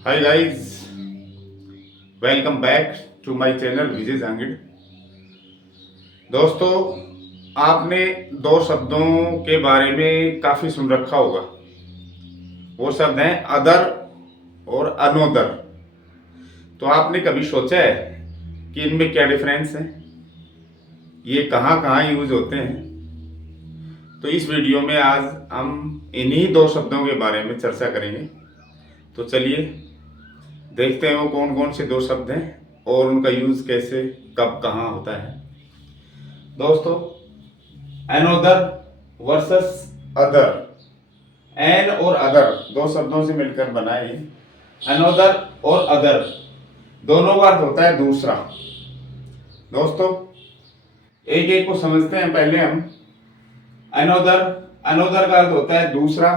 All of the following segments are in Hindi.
Hi guys, welcome back to my channel Vijay Jangid. दोस्तों, आपने दो शब्दों के बारे में काफ़ी सुन रखा होगा। वो शब्द हैं अदर और अनोदर। तो आपने कभी सोचा है कि इनमें क्या डिफरेंस है, ये कहाँ कहाँ यूज होते हैं? तो इस वीडियो में आज हम इन्हीं दो शब्दों के बारे में चर्चा करेंगे। तो चलिए देखते हैं वो कौन कौन से दो शब्द हैं और उनका यूज कैसे कब कहाँ होता है। दोस्तों, एनोदर वर्सेस अदर। एन और अदर दो शब्दों से मिलकर बना है। एनोदर और अदर दोनों का अर्थ होता है दूसरा। दोस्तों, एक एक को समझते हैं पहले हम। एनोदर एनोदर का अर्थ होता है दूसरा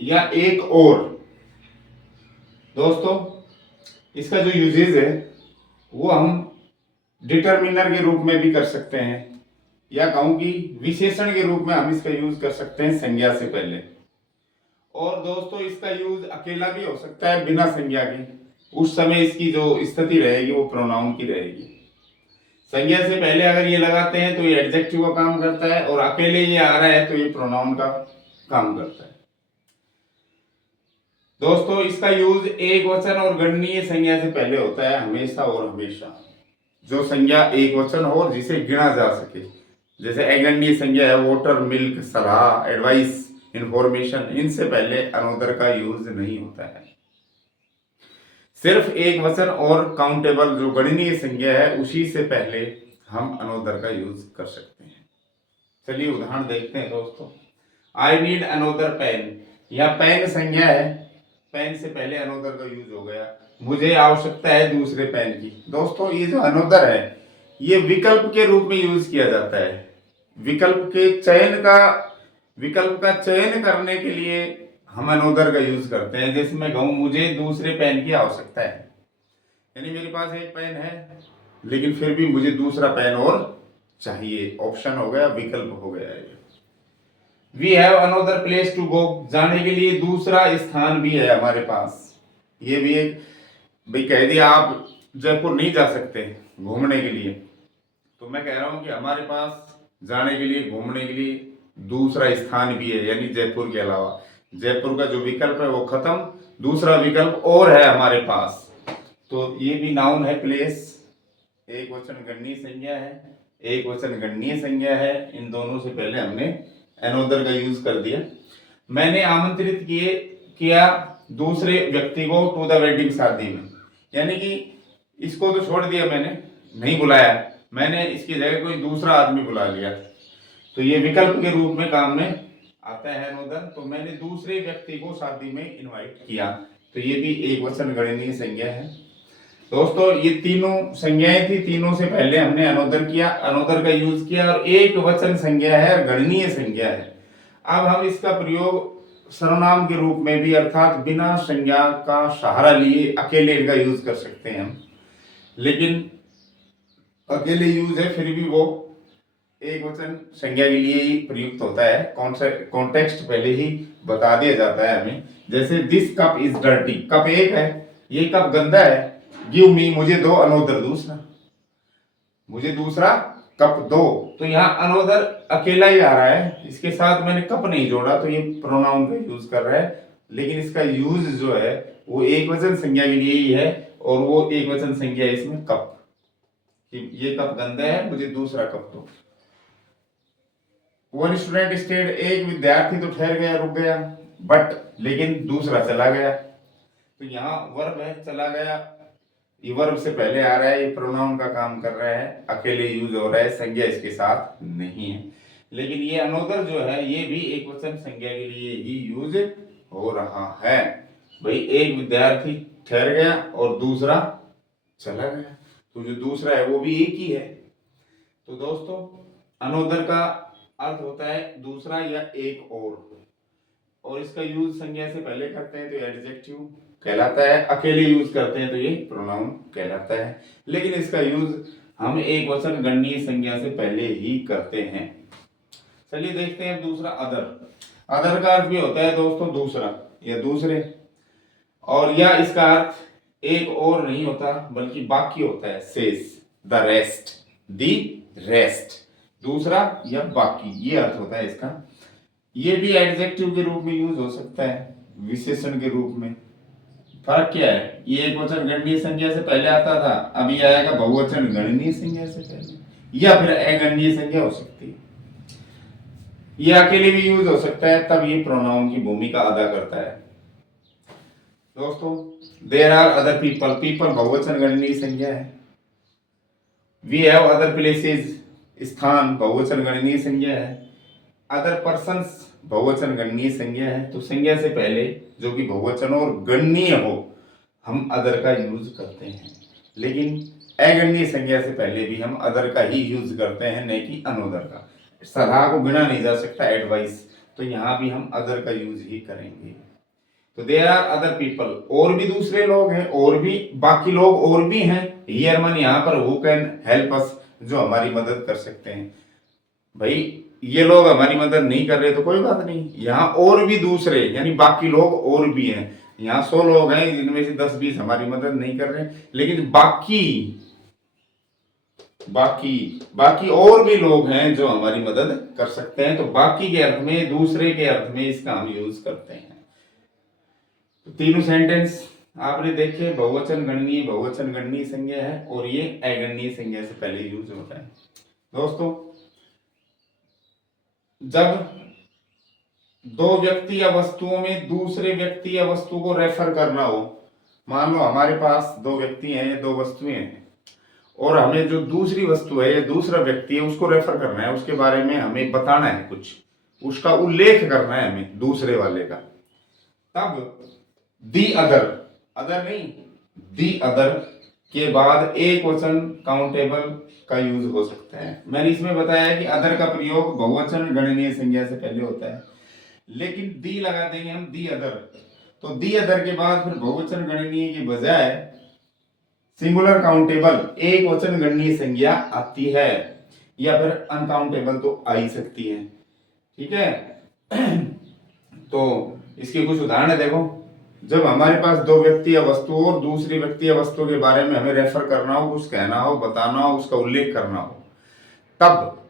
या एक और। दोस्तों, इसका जो यूजेज है वो हम डिटर्मिनर के रूप में भी कर सकते हैं, या कहूं कि विशेषण के रूप में हम इसका यूज कर सकते हैं संज्ञा से पहले। और दोस्तों, इसका यूज अकेला भी हो सकता है बिना संज्ञा के। उस समय इसकी जो स्थिति रहेगी वो प्रोनाउन की रहेगी। संज्ञा से पहले अगर ये लगाते हैं तो ये एडजेक्टिव का काम करता है, और अकेले ये आ रहा है तो ये प्रोनाउन का काम करता है। दोस्तों, इसका यूज एक वचन और गणनीय संज्ञा से पहले होता है हमेशा और हमेशा। जो संज्ञा एक वचन हो जिसे गिना जा सके, जैसे अगणनीय संज्ञा है वाटर, मिल्क, सलाह, एडवाइस, इंफॉर्मेशन, इनसे पहले अनोदर का यूज नहीं होता है। सिर्फ एक वचन और काउंटेबल जो गणनीय संज्ञा है उसी से पहले हम अनोदर का यूज कर सकते हैं। चलिए उदाहरण देखते हैं दोस्तों। I need another pen. यह पेन संज्ञा है, पेन से पहले अनोदर का यूज हो गया। मुझे आवश्यकता है दूसरे पेन की। दोस्तों, ये जो अनोदर है ये विकल्प के रूप में यूज किया जाता है। विकल्प का चयन करने के लिए हम अनोदर का यूज करते हैं। जैसे मैं कहूं मुझे दूसरे पेन की आवश्यकता है, यानी मेरे पास एक पेन है लेकिन फिर भी मुझे दूसरा पेन और चाहिए। ऑप्शन हो गया, विकल्प हो गया ये। We have another place to go. जाने के लिए दूसरा स्थान भी है हमारे पास। ये भी एक, भाई कह दिया आप जयपुर नहीं जा सकते घूमने के लिए, तो मैं कह रहा हूं कि हमारे पास जाने के लिए, घूमने के लिए दूसरा स्थान भी है, यानी जयपुर के अलावा। जयपुर का जो विकल्प है वो खत्म, दूसरा विकल्प और है हमारे पास। तो ये भी नाउन है, प्लेस। एक वचन गणनीय संज्ञा है, एक वचन गणनीय संज्ञा है। इन दोनों से पहले हमने एनोदर का यूज कर दिया। मैंने आमंत्रित किया दूसरे व्यक्ति को टू द वेडिंग, शादी में, यानी कि इसको तो छोड़ दिया, मैंने नहीं बुलाया, मैंने इसकी जगह कोई दूसरा आदमी बुला लिया। तो ये विकल्प के रूप में काम में आता है एनोदर। तो मैंने दूसरे व्यक्ति को शादी में इनवाइट किया, तो ये भी एक वचन गणनीय संज्ञा है। दोस्तों, ये तीनों संज्ञाएं थी, तीनों से पहले हमने अनोदर किया, अनोदर का यूज किया, और एक वचन संज्ञा है और गणनीय संज्ञा है। अब हम इसका प्रयोग सर्वनाम के रूप में भी, अर्थात बिना संज्ञा का सहारा लिए अकेले इनका यूज कर सकते हैं हम। लेकिन अकेले यूज है फिर भी वो एक वचन संज्ञा के लिए ही प्रयुक्त होता है। कॉन्टेक्स्ट पहले ही बता दिया जाता है हमें। जैसे this cup is dirty, cup एक है, ये कप गंदा है। गिव मी, मुझे दो, अनोदर दूसरा, मुझे दूसरा कप दो। तो यहाँ अनोदर अकेला ही आ रहा है, इसके साथ मैंने कप नहीं जोड़ा, तो ये प्रोनाउन का यूज कर रहा है। लेकिन इसका यूज जो है वो एक वचन संज्ञा के लिए ही है, और वो एक वचन संज्ञा इसमें कप, कि ये कप गंदा है, मुझे दूसरा कप दो। वन स्टूडेंट स्टेड, एक विद्यार्थी तो ठहर गया, रुक गया, बट लेकिन दूसरा चला गया। तो यहाँ वर्ब है चला गया, ये वर्ब से पहले आ रहा है, ये प्रोनाउन का काम कर रहा है, अकेले यूज हो रहा है, संज्ञा इसके साथ नहीं है। लेकिन ये अनोदर जो है ये भी एक वचन संज्ञा के लिए ही यूज हो रहा है। भाई एक विद्यार्थी ठहर गया और दूसरा चला गया, तो जो दूसरा है वो भी एक ही है। तो दोस्तों, अनोदर का अर्थ होता है दूसरा या एक और इसका यूज संज्ञा से पहले करते हैं तो एडजेक्टिव कहलाता है, अकेले यूज करते हैं तो ये प्रोनाउन कहलाता है। लेकिन इसका यूज हम एक वचन गणनीय संज्ञा से पहले ही करते हैं। चलिए देखते हैं दूसरा, अदर। अदर का अर्थ भी होता है दोस्तों दूसरा या दूसरे। और या इसका अर्थ एक और नहीं होता बल्कि बाकी होता है, शेष, द रेस्ट, दी रेस्ट, दूसरा या बाकी, ये अर्थ होता है इसका। ये भी एडजेक्टिव के रूप में यूज हो सकता है, विशेषण के रूप में। फर्क क्या है, ये एक वचन गणनीय संज्ञा से पहले आता था, अभी आएगा बहुवचन गणनीय संज्ञा से पहले, या फिर अगणनीय संज्ञा हो सकती है। ये अकेले भी यूज हो सकता है, तब ये प्रोनाउन की भूमिका अदा करता है। दोस्तों, there are other people, people बहुवचन गणनीय संज्ञा है। वी हैव अदर प्लेसेस, स्थान बहुवचन गणनीय संज्ञा है। अदर पर्सन्स बहुवचन गणनीय संज्ञा है। तो संज्ञा से पहले जो कि बहुवचन और गणनीय हो, हम अदर का यूज करते हैं। लेकिन अगणनीय संज्ञा से पहले भी हम अदर का ही यूज करते हैं, नहीं कि अनोदर का। सलाह को गिना नहीं जा सकता, एडवाइस, तो यहाँ भी हम अदर का यूज ही करेंगे। तो देयर आर अदर पीपल, और भी दूसरे लोग हैं, और भी बाकी लोग और भी हैं। हियर मन यहाँ पर हु कैन हेल्प अस, जो हमारी मदद कर सकते हैं। भाई ये लोग हमारी मदद नहीं कर रहे तो कोई बात नहीं, यहाँ और भी दूसरे यानी बाकी लोग और भी हैं। यहाँ 100 लोग हैं, जिनमें से 10-20 हमारी मदद नहीं कर रहे, लेकिन बाकी और भी लोग हैं जो हमारी मदद कर सकते हैं। तो बाकी के अर्थ में, दूसरे के अर्थ में इसका हम यूज करते हैं। तो तीनों सेंटेंस आपने देखे, बहुवचन गणनीय संज्ञा है, और ये अगणनीय संज्ञा से पहले यूज होता है। दोस्तों, जब दो व्यक्ति या वस्तुओं में दूसरे व्यक्ति या वस्तु को रेफर करना हो, मान लो हमारे पास 2 व्यक्ति हैं या 2 वस्तुएं हैं, और हमें जो दूसरी वस्तु है या दूसरा व्यक्ति है उसको रेफर करना है, उसके बारे में हमें बताना है, कुछ उसका उल्लेख करना है हमें दूसरे वाले का, तब दी अदर, अदर नहीं, दी अदर के बाद एक वचन काउंटेबल का यूज हो सकता है। मैंने इसमें बताया कि अदर का प्रयोग बहुवचन गणनीय संज्ञा से पहले होता है, लेकिन दी लगा देंगे हम, दी अदर, तो दी अदर के बाद फिर बहुवचन गणनीय के बजाय सिंगुलर काउंटेबल एक वचन गणनीय संज्ञा आती है, या फिर अनकाउंटेबल तो आ ही सकती है। ठीक है, तो इसके कुछ उदाहरण देखो। जब हमारे पास 2 व्यक्ति या वस्तु और दूसरी व्यक्ति या वस्तु के बारे में हमें रेफर करना हो, कुछ कहना हो, बताना हो, उसका उल्लेख करना हो, तब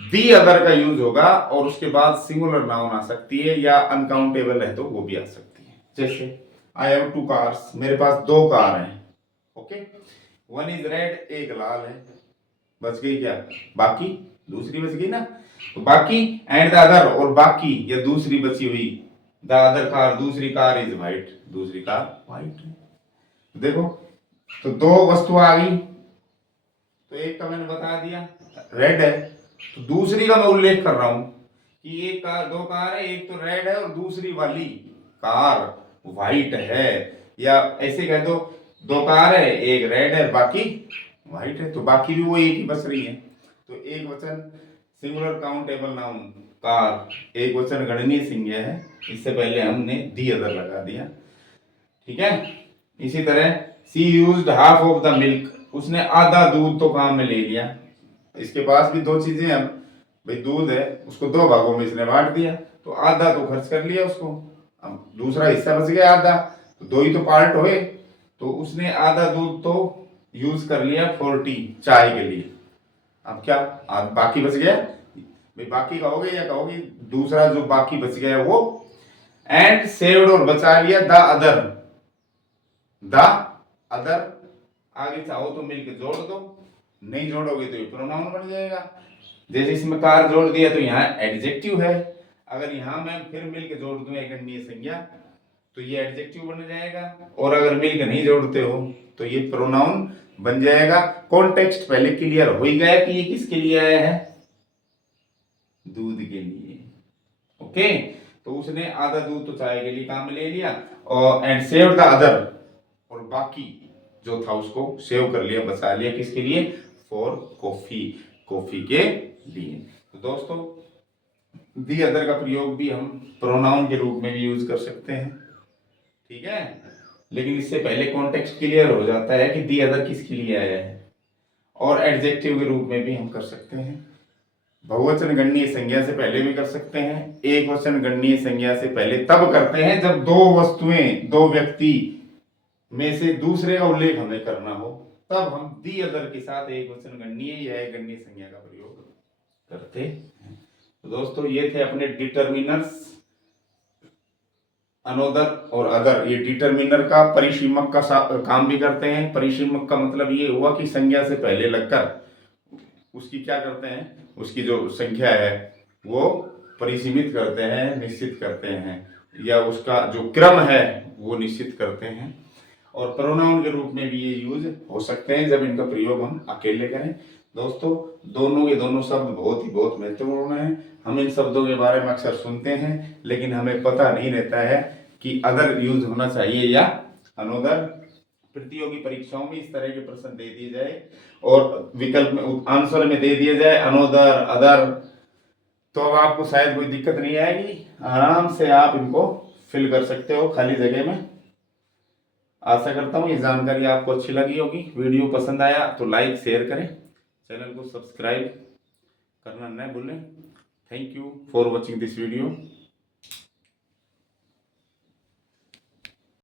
दी अदर का यूज होगा, और उसके बाद सिंगुलर नाउन आ सकती है, या अनकाउंटेबल है तो वो भी आ सकती है। जैसे आई हैव 2 कार्स, मेरे पास 2 कार हैं। ओके, 1 इज रेड, एक लाल है। बच गई क्या, बाकी, दूसरी बच गई ना। तो बाकी एंड द अदर, और बाकी या दूसरी बची हुई, द अदर कार, दूसरी कार इज व्हाइट, दूसरी कार व्हाइट है। देखो, तो 2 वस्तु आ गई, तो एक का मैंने बता दिया रेड है, तो दूसरी का मैं उल्लेख कर रहा हूं कि एक कार, 2 कार है, एक तो रेड है और दूसरी वाली कार व्हाइट है, या ऐसे कह दो 2 कार है, एक रेड है, बाकी व्हाइट है, तो बाकी भी वो एक ही बच रही है। तो एक वचन सिंगुलर काउंटेबल नाउन कार एक वचन गणनीय संज्ञा है, इससे पहले हमने दी अदर लगा दिया। ठीक है, इसी तरह she used half of the milk, उसने आधा दूध तो काम में ले लिया। इसके पास भी 2 चीजें हैं, भाई दूध है, उसको 2 भागों में इसने बांट दिया, तो आधा तो खर्च कर लिया उसको, अब दूसरा हिस्सा बच गया आधा, तो 2 ही तो पार्ट हुए, तो उसने आधा दूध तो यूज कर लिया फॉर टी, चाय के लिए। अब क्या बाकी बच गया, भाई बाकी कहोगे या कहोगे दूसरा जो बाकी बच गया वो, एंड सेव्ड, और बचा लिया द अदर, द अदर। आगे चाहो तो मिलके जोड़ दो, नहीं जोड़ोगे तो ये प्रोनाउन बन जाएगा। जैसे इसमें कार जोड़ दिया तो यहाँ एडजेक्टिव है, अगर यहाँ मैं फिर मिलके जोड़ दूं एक गणनीय संज्ञा तो ये एडजेक्टिव बन जाएगा, और अगर मिलके नहीं जोड़ते हो तो ये प्रोनाउन बन जाएगा। कॉन्टेक्स्ट पहले क्लियर हो ही गया कि ये किसके लिए आया है, दूध के लिए। ओके, तो उसने आधा दूध तो चाय के लिए काम में ले लिया, और एंड सेव्ड द अदर, और बाकी जो था उसको सेव कर लिया, बचा लिया, किसके लिए, फॉर कॉफी, कॉफी के लिए। तो दोस्तों, दी अदर का प्रयोग भी हम प्रोनाउन के रूप में भी यूज कर सकते हैं। ठीक है, लेकिन इससे पहले कॉन्टेक्स्ट क्लियर हो जाता है कि दी अदर किसके लिए आया है, और एडजेक्टिव के रूप में भी हम कर सकते हैं। बहुवचन गणनीय संज्ञा से पहले भी कर सकते हैं, एक वचन गणनीय संज्ञा से पहले तब करते हैं जब दो वस्तुएं, दो व्यक्ति में से दूसरे का उल्लेख हमें करना हो, तब हम दी अदर के साथ एक वचन गणनीय या एक गणनीय संज्ञा का प्रयोग करते हैं। तो दोस्तों ये थे अपने डिटरमिनर्स, अनोदर और अदर। ये डिटरमिनर का परिसीमक का काम भी करते हैं। परिसीमक का मतलब ये हुआ कि संज्ञा से पहले लगकर उसकी क्या करते हैं, उसकी जो संख्या है वो परिसीमित करते हैं, निश्चित करते हैं, या उसका जो क्रम है वो निश्चित करते हैं। और प्रोनाउन के रूप में भी ये यूज हो सकते हैं जब इनका प्रयोग हम अकेले करें। दोस्तों दोनों के दोनों शब्द बहुत महत्वपूर्ण हैं। हम इन शब्दों के बारे में अक्सर सुनते हैं लेकिन हमें पता नहीं रहता है कि अदर यूज होना चाहिए या अनोदर। प्रतियोगी परीक्षाओं में इस तरह के प्रश्न दे दिए जाए और विकल्प में आंसर में दे दिए जाए अनोदर अदर, तो अब आपको शायद कोई दिक्कत नहीं आएगी, आराम से आप इनको फिल कर सकते हो खाली जगह में। आशा करता हूँ ये जानकारी आपको अच्छी लगी होगी। वीडियो पसंद आया तो लाइक शेयर करें, चैनल को सब्सक्राइब करना न भूलें। Thank you for watching this video.